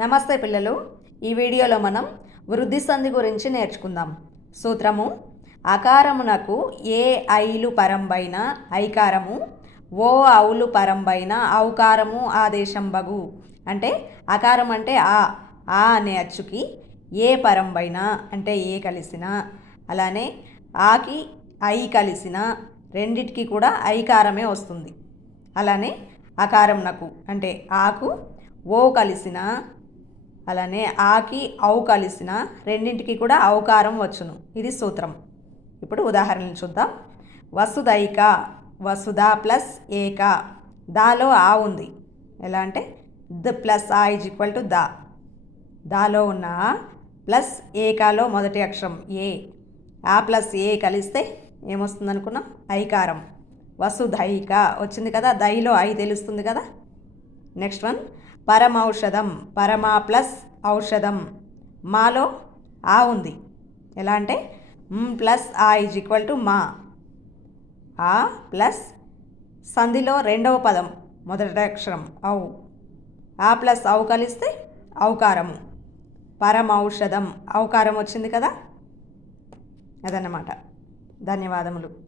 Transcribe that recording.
నమస్తే పిల్లలు. ఈ వీడియోలో మనం వృద్ధి సంధి గురించి నేర్చుకుందాం. సూత్రము అకారమునకు ఏ ఐలు పరంబైన ఐకారము ఓ అవులు పరంబైన ఔకారము ఆదేశం బగు అంటే అకారం అంటే ఆ ఆ అనే అచ్చుకి ఏ పరంబైన అంటే ఏ కలిసిన అలానే ఆకి ఐ కలిసిన రెండిటికి కూడా ఐకారమే వస్తుంది. అలానే అకారంనకు అంటే ఆకు ఓ కలిసిన అలానే ఆకి ఔ కలిసిన రెండింటికి కూడా అవకారం వచ్చును. ఇది సూత్రం. ఇప్పుడు ఉదాహరణలు చూద్దాం. వసుదైక వసుధ ప్లస్ ఏక. దాలో ఆ ఉంది. ఎలా అంటే the plus a is equal to the. దాలో ఉన్న ఆ ప్లస్ ఏకాలో మొదటి అక్షరం ఏ. ఆ ప్లస్ ఏ కలిస్తే ఏమొస్తుంది అనుకున్నాం ఐకారం. వసుధైక వచ్చింది కదా దైలో ఐ తెలుస్తుంది కదా. Next one. పరమౌషధం పరమా ప్లస్ ఔషధం. మాలో ఆ ఉంది. ఎలా అంటే ప్లస్ ఆ ఈజ్ ఈక్వల్ టు మా. ఆ ప్లస్ సంధిలో రెండవ పదం మొదటి అక్షరం ఔ. ఆ ప్లస్ ఔ కలిస్తే ఔకారము. పరమౌషధం ఔకారం వచ్చింది కదా? అదన్నమాట. ధన్యవాదములు.